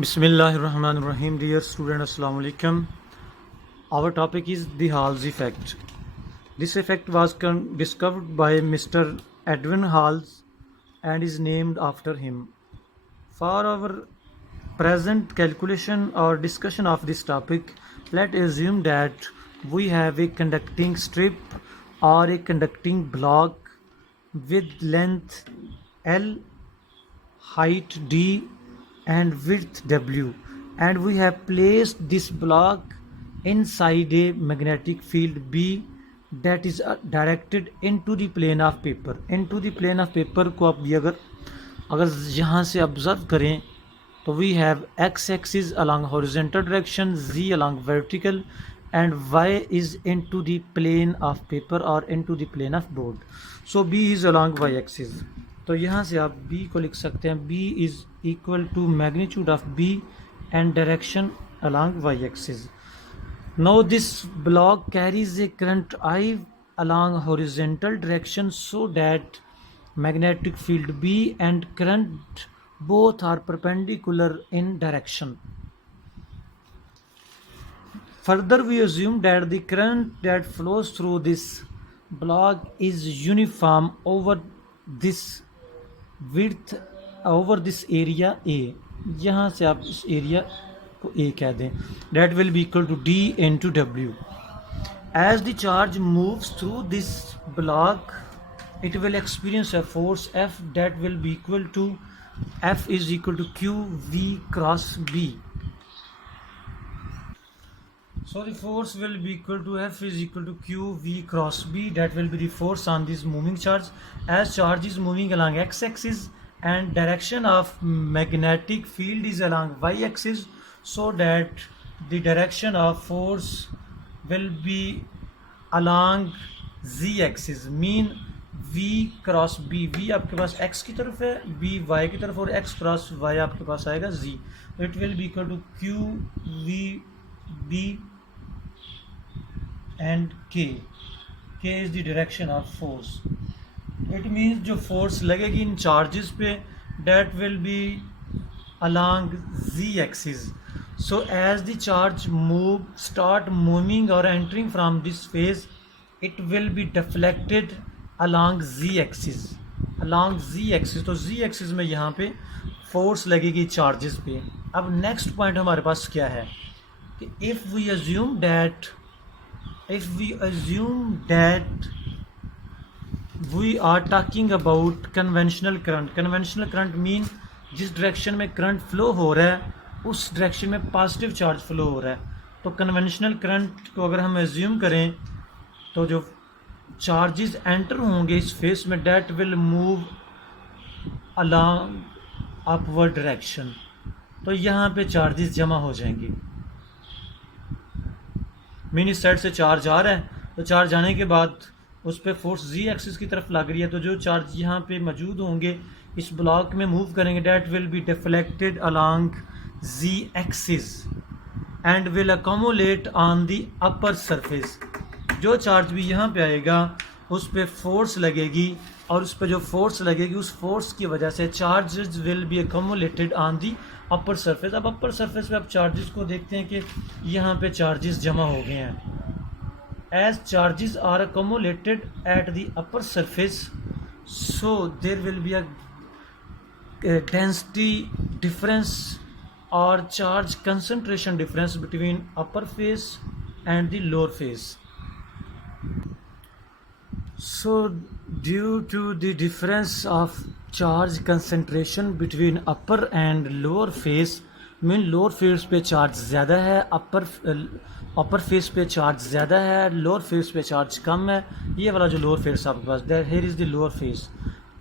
Bismillahirrahmanirrahim. Dear student, Assalamu alaikum. Our topic is the Hall's effect. This effect was discovered by Mr. Edwin Halls and is named after him. For our present calculation or discussion of this topic, let's assume that we have a conducting strip or a conducting block with length L, height D and width W, and we have placed this block inside a magnetic field B that is directed into the plane of paper. Into the plane of paper को आप भी अगर यहाँ से observe करें तो we have x axis along horizontal direction, z along vertical and y is into the plane of paper or into the plane of board. So B is along y axis. तो यहाँ से आप B को लिख सकते हैं B is equal to magnitude of B and direction along y axis. Now this block carries a current I along horizontal direction so that magnetic field B and current both are perpendicular in direction. Further, we assume that the current that flows through this block is uniform over this width, over this area A. यहाँ से आप इस area को A कह दें. That will be equal to D into W. As the charge moves through this block, it will experience a force F that will be equal to F is equal to Q V cross B. So the force will be equal to F is equal to Q V cross B. That will be the force on this moving charge. As charge is moving along x-axis and direction of magnetic field is along y-axis, so that the direction of force will be along z-axis. Mean V cross B. V आपके पास x की तरफ है, B y की तरफ और x cross y आपके पास आएगा z. It will be equal to Q V B and K. K is the direction of force. It means जो force लगेगी इन charges पे, that will be along z axis. So as the charge start moving or entering from this phase, it will be deflected along z axis. Along z axis, तो z axis में यहाँ पे force लगेगी charges पे. अब next point हमारे पास क्या है कि if we assume that we are talking about conventional current. Conventional current mean जिस डायरेक्शन में करंट फ्लो हो रहा है उस डायरेक्शन में पॉजिटिव चार्ज फ्लो हो रहा है. तो कन्वेंशनल करंट को अगर हम एज्यूम करें तो जो चार्जेस एंटर होंगे इस फेस में, that will move along upward direction. तो यहाँ पे चार्जेस जमा हो जाएंगे. मीन इस साइड से चार्ज आ रहा है तो चार्ज आने के बाद उस पर फोर्स जी एक्सिस की तरफ लग रही है, तो जो चार्ज यहाँ पे मौजूद होंगे इस ब्लॉक में मूव करेंगे, that will be deflected along z axis and will accumulate on the upper surface. जो चार्ज भी यहाँ पे आएगा उस पर फोर्स लगेगी और उस पर जो फोर्स लगेगी उस फोर्स की वजह से charges will be accumulated on the upper surface. अब अपर सरफेस पे आप चार्जेस को देखते हैं कि यहाँ पे चार्जेस जमा हो गए हैं. As charges are accumulated at the upper surface, so there will be a density difference or charge concentration difference between upper phase and the lower phase. So due to the difference of charge concentration between upper and lower phase, mean lower phase पे charge ज़्यादा है, upper phase पे charge ज़्यादा है, lower phase पे charge कम है. ये वाला जो लोअर फेस आपके पास, there here is the lower phase.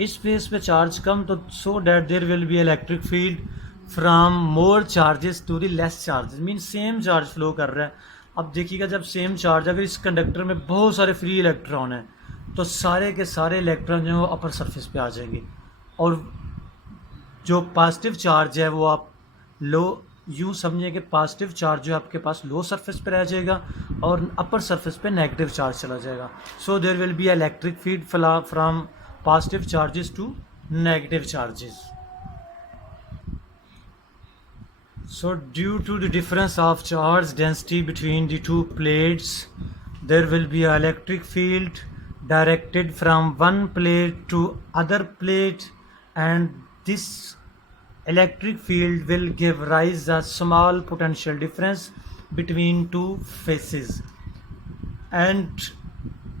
इस फेस पे चार्ज कम, तो so that there will be electric field from more charges to the less charges. Mean same charge flow कर रहा है. अब देखिएगा जब सेम चार्ज, अगर इस कंडक्टर में बहुत सारे फ्री इलेक्ट्रॉन हैं तो सारे के सारे इलेक्ट्रॉन जो है वो अपर सरफेस पे आ जाएंगे और जो पॉजिटिव चार्ज है वो आप लो यूँ समझिए कि पॉजिटिव चार्ज जो है आपके पास लो सरफेस पे रह जाएगा और अपर सरफेस पे नेगेटिव चार्ज चला जाएगा. So there will be electric field from positive charges to negative charges. So due to the difference of charge density between the two plates, there will be an electric field directed from one plate to other plate, and this electric field will give rise a small potential difference between two faces, and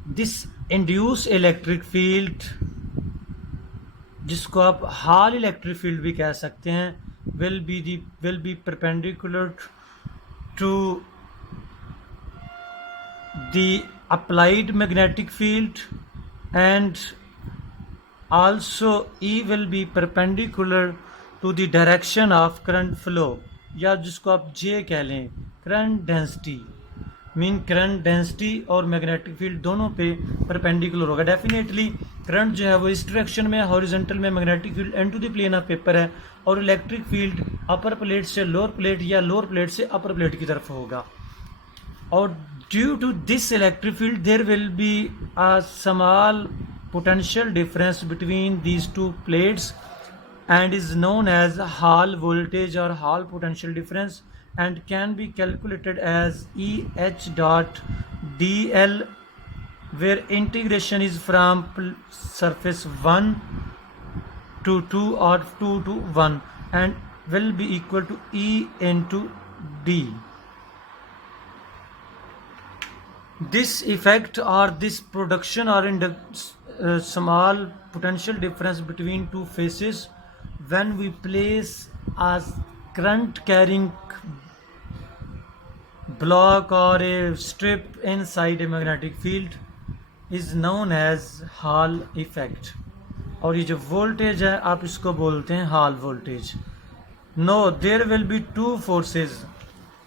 this induced electric field, जिसको आप hall electric field भी कह सकते हैं, will be perpendicular to the applied magnetic field, and also E will be perpendicular to the direction of current flow, या जिसको आप J कह लें, current density, mean current density और मैग्नेटिक फील्ड दोनों पे परपेंडिकुलर होगा। डेफिनेटली करंट जो है वो इस डायरेक्शन में हॉरिजॉन्टल में, magnetic field into the plane of paper है, और इलेक्ट्रिक फील्ड अपर प्लेट से लोअर प्लेट या लोअर प्लेट से अपर प्लेट की तरफ होगा। और due to this electric field there will be a small potential difference between these two plates and is known as Hall voltage or Hall potential difference, and can be calculated as EH dot dl, where integration is from surface 1 to 2 or 2 to 1 and will be equal to E into D. This effect or this production or in the small potential difference between two phases when we place a current carrying block or a strip inside a magnetic field is known as Hall effect. और ये जो voltage है आप इसको बोलते हैं Hall voltage. No, there will be two forces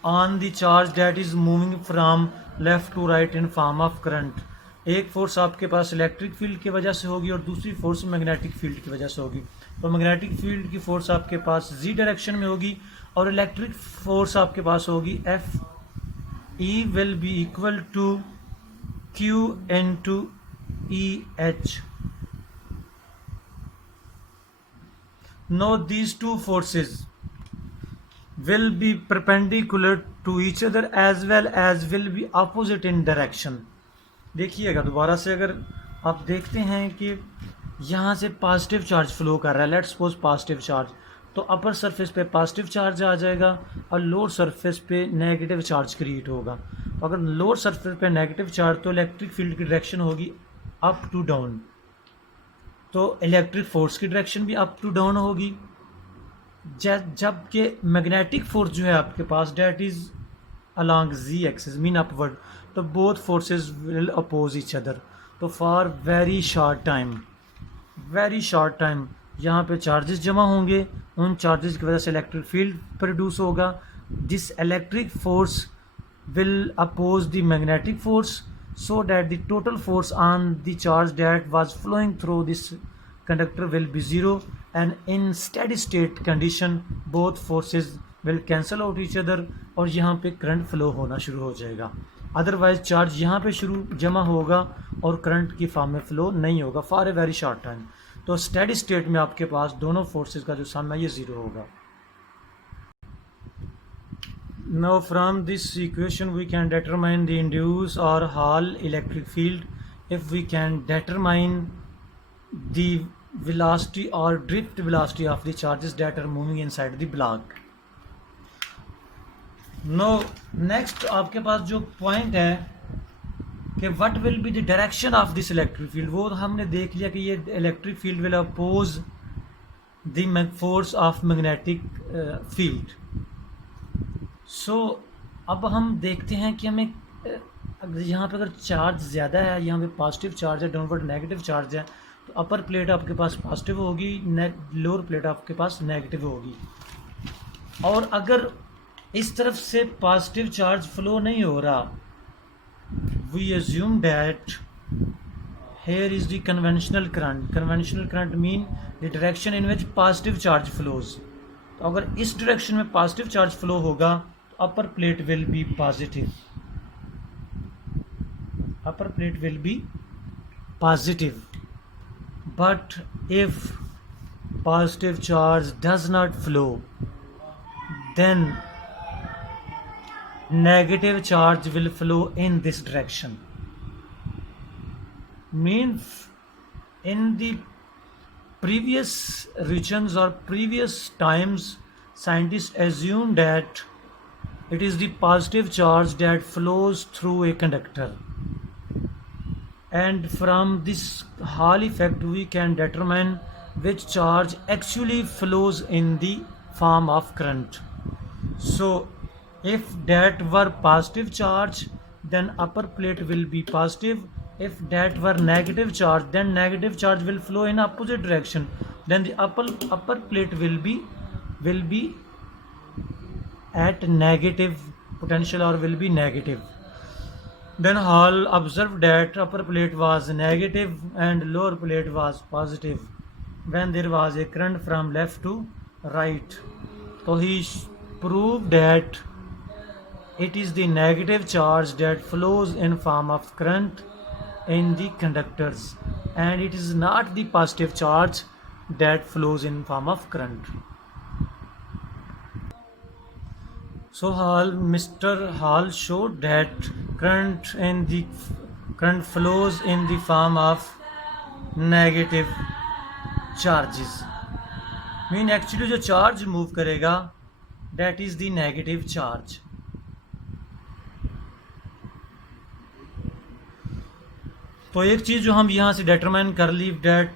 on the charge that is moving from left to right in form of current. एक force आपके पास इलेक्ट्रिक फील्ड की वजह से होगी और दूसरी फोर्स मैग्नेटिक फील्ड की वजह से होगी। तो मैग्नेटिक फील्ड की फोर्स आपके पास जी डायरेक्शन में होगी और इलेक्ट्रिक फोर्स आपके पास होगी F. E will be equal to Q into E H. Now these two forces will be perpendicular to each other as well as will be opposite in direction. देखिएगा दोबारा से, अगर आप देखते हैं कि यहाँ से पॉजिटिव चार्ज फ्लो कर रहा है, लेट्स सपोज पॉजिटिव चार्ज, तो अपर सरफेस पे पॉजिटिव चार्ज आ जाएगा और लोअर सरफेस पे नेगेटिव चार्ज क्रिएट होगा। तो अगर लोअर सरफेस पे नेगेटिव चार्ज, तो इलेक्ट्रिक फील्ड की डायरेक्शन होगी अप टू डाउन, तो इलेक्ट्रिक फोर्स की डायरेक्शन भी अप टू डाउन होगी। जबकि मैग्नेटिक फोर्स जो है आपके पास that is along z axis mean upward, तो both forces will oppose each other. तो फॉर वेरी शॉर्ट टाइम यहाँ पे चार्जेस जमा होंगे, उन चार्जेस की वजह से इलेक्ट्रिक फील्ड प्रोड्यूस होगा। This electric force will oppose the magnetic force so that the total force on the charge that was flowing through this conductor will be zero, and in steady state condition both forces will cancel out each other और यहाँ पे current flow होना शुरू हो जाएगा। Otherwise charge यहाँ पे शुरू जमा होगा और करंट की फॉर्म में फ्लो नहीं होगा for a very short time. तो स्टेडी स्टेट में आपके पास दोनों फोर्सेस का जो सम है ये ज़ीरो होगा। Now from this equation we can determine the induced or Hall electric field if we can determine the velocity or drift velocity of the charges that are moving inside the block. Now next आपके पास जो point है कि what will be the direction of this electric field, वो हमने देख लिया कि ये electric field will oppose the force of magnetic field. सो अब हम देखते हैं कि हमें यहाँ पे अगर चार्ज ज़्यादा है, यहाँ पे पॉजिटिव चार्ज है, डाउनवर्ड नेगेटिव चार्ज है, तो अपर प्लेट आपके पास पॉजिटिव होगी, लोअर प्लेट आपके पास नेगेटिव होगी। और अगर इस तरफ से पॉजिटिव चार्ज फ्लो नहीं हो रहा, we assume that here is the conventional current. Conventional current mean the direction in which positive charge flows. तो अगर इस डायरेक्शन में पॉजिटिव चार्ज फ्लो होगा तो upper plate will be positive. Upper plate will be positive. But if positive charge does not flow, then negative charge will flow in this direction. Means in the previous regions or previous times, scientists assume that it is the positive charge that flows through a conductor, and from this Hall effect we can determine which charge actually flows in the form of current. So if that were positive charge, then upper plate will be positive. If that were negative charge, then negative charge will flow in opposite direction. Then the upper plate will be at negative potential or will be negative. Then Hall observed that upper plate was negative and lower plate was positive when there was a current from left to right. So he proved that it is the negative charge that flows in form of current in the conductors, and it is not the positive charge that flows in form of current. So Mr. Hall showed that current flows in the form of negative charges. Mean actually जो charge move करेगा, that is the negative charge. तो एक चीज जो हम यहाँ से determine कर ली, that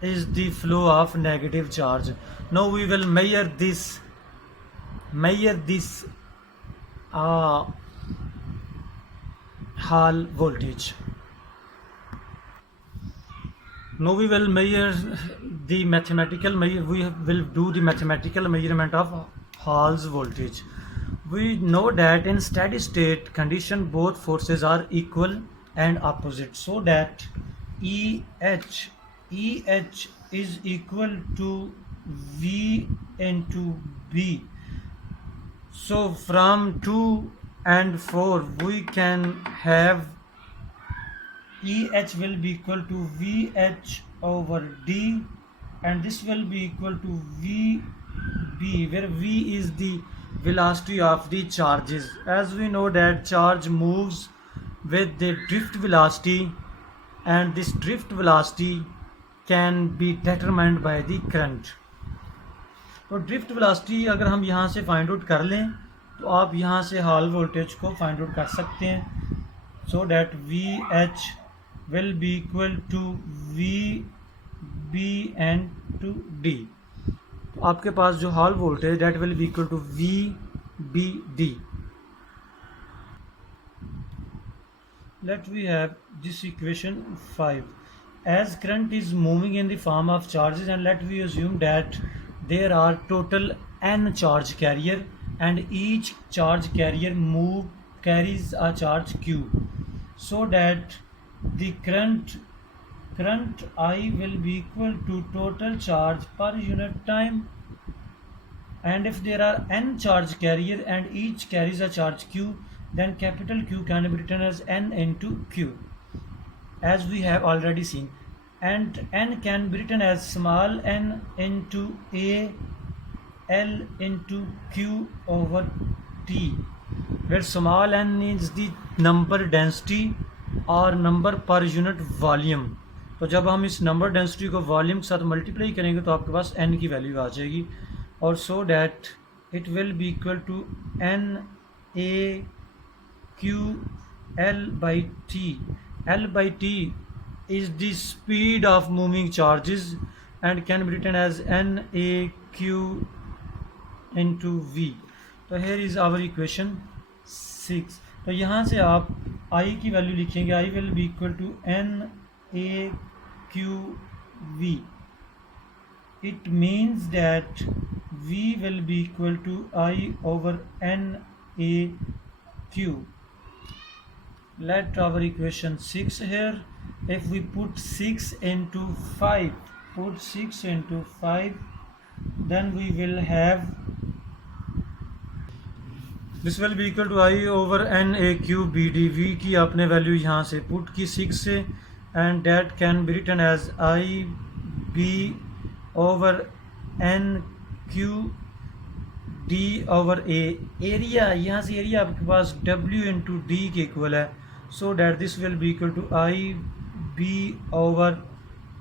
is the flow of negative charge. Now we will measure this Hall voltage. Now we will measure the we will do the mathematical measurement of Hall's voltage. We know that in steady state condition both forces are equal and opposite, so that EH is equal to V into B. So from 2 and 4 we can have EH will be equal to VH over D, and this will be equal to VB, where V is the velocity of the charges. As we know that charge moves with the drift velocity, and this drift velocity can be determined by the current. तो drift velocity अगर हम यहाँ से find out कर लें तो आप यहाँ से हॉल वोल्टेज को फाइंड आउट कर सकते हैं. So that VH will be equal to VB and to D. तो आपके पास जो hall voltage that will be equal to VBD. Let we have this equation 5. As current is moving in the form of charges, and let we assume that there are total n charge carrier, and each charge carrier carries a charge Q, so that the current I will be equal to total charge per unit time. And if there are n charge carrier and each carries a charge Q, then capital Q can be written as n into Q, as we have already seen. And n can be written as small n into A L into Q over T, where small n is the number density और number per unit volume. तो जब हम इस number density को volume के साथ multiply करेंगे तो आपके पास n की वैल्यू आ जाएगी, और so that it will be equal to n A Q L by T. L by T is the speed of moving charges and can be written as N A Q into V. तो here is our equation 6. तो यहाँ से आप I की value लिखेंगे. I will be equal to N A Q V. It means that V will be equal to I over N A Q. Let our equation 6 here. If we put 6 into 5, then we will have, this will be equal to I over N A Q B D. V की आपने value यहाँ से put की 6 से, and that can be written as I B over N Q D over A, area यहाँ से area आपके पास डब्ल्यू इंटू डी के इक्वल है, so that this will be equal to I B over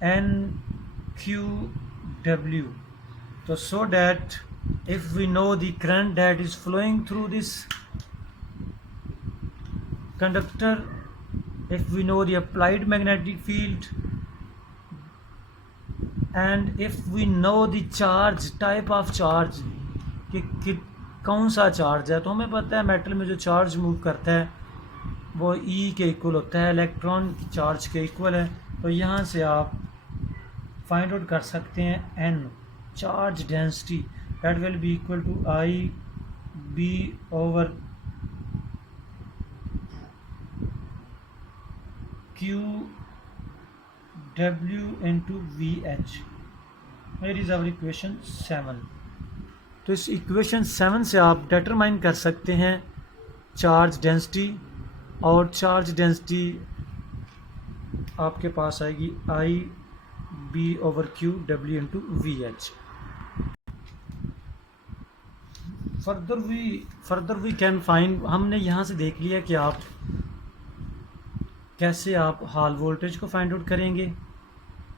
N Q W. तो so that if we know the current that is flowing through this conductor, if we know the applied magnetic field, and if we know the charge, type of charge कि कौन सा charge है, तो हमें पता है metal में जो चार्ज मूव करता है वो E के इक्वल होता है, इलेक्ट्रॉन की चार्ज के इक्वल है. तो यहाँ से आप फाइंड आउट कर सकते हैं N, charge density, that will be equal to I B over Q W into VH. Here is our equation 7. तो इस इक्वेशन 7 से आप डिटरमाइन कर सकते हैं चार्ज डेंसिटी, और चार्ज डेंसिटी आपके पास आएगी I B over Q W into VH. Further we can find, हमने यहाँ से देख लिया कि आप कैसे आप हॉल वोल्टेज को फाइंड आउट करेंगे,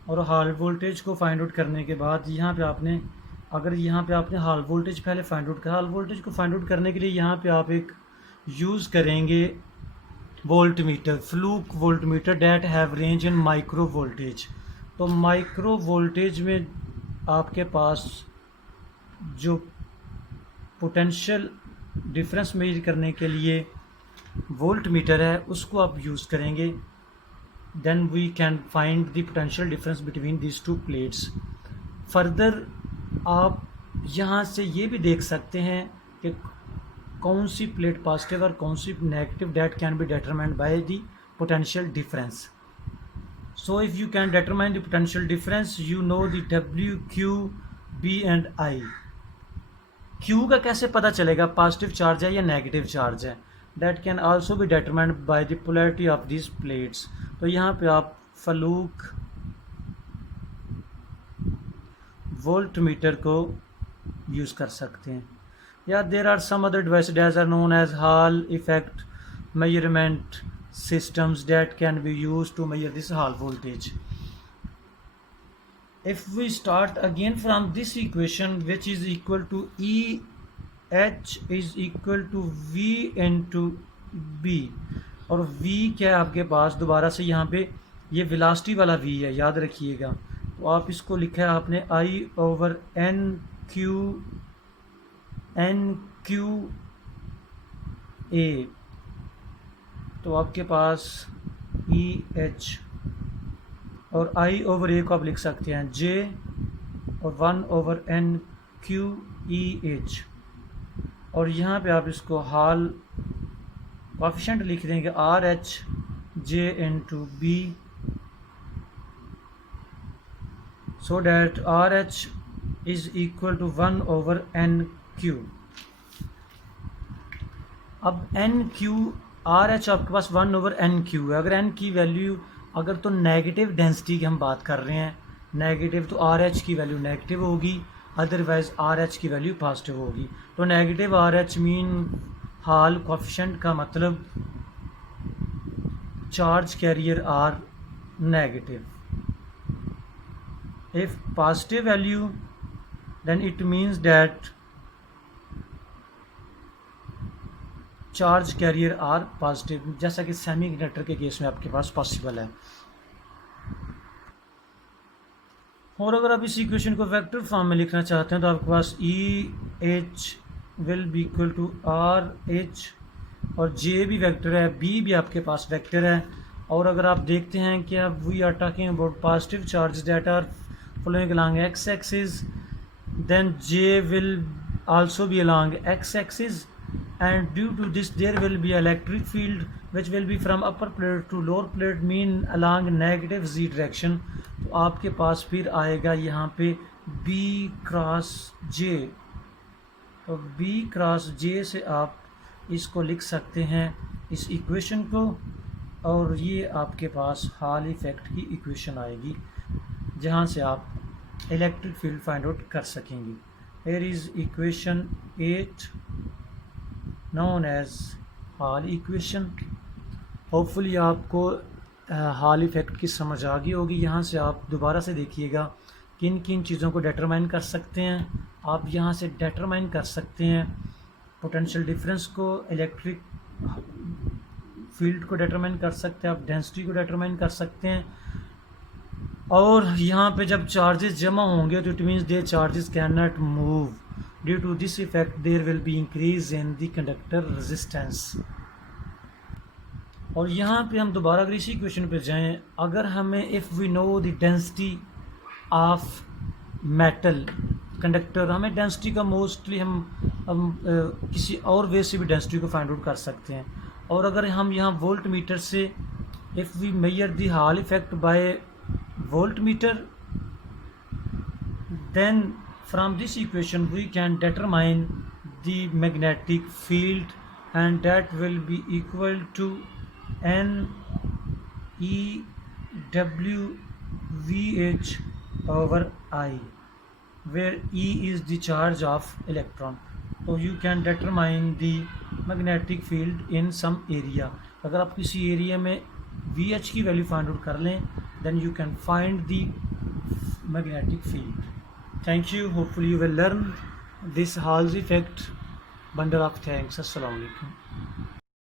और हॉल वोल्टेज को फाइंड आउट करने के बाद यहाँ पे आपने, अगर यहाँ पे आपने हॉल वोल्टेज पहले फाइंड आउट करा, हॉल वोल्टेज को फाइंड आउट करने के लिए यहाँ पे आप एक यूज़ करेंगे volt meter, fluke volt metre that have range in micro voltage. तो माइक्रो वोल्टेज में आपके पास जो पोटेंशियल डिफरेंस मेजर करने के लिए वोल्ट मीटर है उसको आप यूज़ करेंगे. Then we can find the potential difference between this two plates. Further आप यहाँ से ये भी देख सकते हैं कि कौन सी प्लेट पॉजिटिव और कौन सी negative, that can be determined by the potential difference. So if you can determine the potential difference, you know the W Q B and I. Q का कैसे पता चलेगा पॉजिटिव चार्ज है या नेगेटिव चार्ज है, that can also be determined by the polarity of this plates. तो यहाँ पे आप फ्लूक वोल्ट मीटर को यूज़ कर सकते हैं. या there are some other devices as are known as Hall effect measurement systems that can be used to measure this Hall voltage. If we start again from this equation, which is equal to EH is equal to V into B, और V क्या है आपके पास, दोबारा से यहाँ पे ये velocity वाला V है, याद रखिएगा. तो आप इसको लिखा है आपने I over NQA. तो आपके पास EH और I ओवर A को आप लिख सकते हैं J और 1 ओवर NQEH, और यहाँ पे आप इसको हॉल कोएफिशिएंट लिख देंगे RH J into B, so that RH is equal to 1 over NQ. अब NQ आर एच आपके पास 1 ओवर एन क्यू है. अगर एन की वैल्यू, अगर तो नेगेटिव डेंसिटी की हम बात कर रहे हैं, नेगेटिव, तो आर एच की वैल्यू नेगेटिव होगी, अदरवाइज आर एच की वैल्यू पॉजिटिव होगी. तो negative R H mean Hall coefficient का मतलब charge carrier are negative. If positive value then it means that charge carrier are positive, जैसा कि सेमीकंडक्टर के केस में आपके पास पॉसिबल है. और अगर आप इस इक्वेशन को वेक्टर फॉर्म में लिखना चाहते हैं तो आपके पास EH will be equal to RH, और J भी वेक्टर है, B भी आपके पास वेक्टर है. और अगर आप देखते हैं कि अब we are talking about positive charge that are flowing along x axis, then J will also be along x axis, and due to this there will be electric field which will be from upper plate to lower plate mean along negative z direction. तो आपके पास फिर आएगा यहाँ पे B cross J. तो B cross J से आप इसको लिख सकते हैं इस इक्वेशन को, और ये आपके पास हॉल इफेक्ट की इक्वेशन आएगी जहाँ से आप इलेक्ट्रिक फील्ड फाइंड आउट कर सकेंगे. here is equation 8 known as hall equation. Hopefully आपको हॉल इफ़ेक्ट की समझ आ गई होगी। यहाँ से आप दोबारा से देखिएगा किन किन चीज़ों को डिटरमाइन कर सकते हैं। आप यहाँ से डिटरमाइन कर सकते हैं पोटेंशियल डिफरेंस को, इलेक्ट्रिक फील्ड को डिटरमाइन कर सकते हैं, आप डेंसिटी को डिटरमाइन कर सकते हैं। और यहाँ पे जब चार्जेस जमा होंगे तो it means they charges can not move. Due to this effect there will be increase in the conductor resistance. और यहाँ पे हम दोबारा अगर इसी क्वेश्चन पे जाएं, अगर हमें if we know the density of metal conductor, हमें डेंसिटी का मोस्टली हम किसी और वे से भी डेंसिटी को फाइंड आउट कर सकते हैं। और अगर हम यहाँ वोल्ट मीटर से if we measure the Hall effect by voltmeter, then from this equation we can determine the magnetic field, and that will be equal to N E W V H over I, where E is the charge of electron. So you can determine the magnetic field in some area. अगर आप किसी area में VH की value find out कर लें, then you can find the magnetic field. Thank you. Hopefully you will learn this Hall's effect. Bundle of thanks. Assalamu alaikum.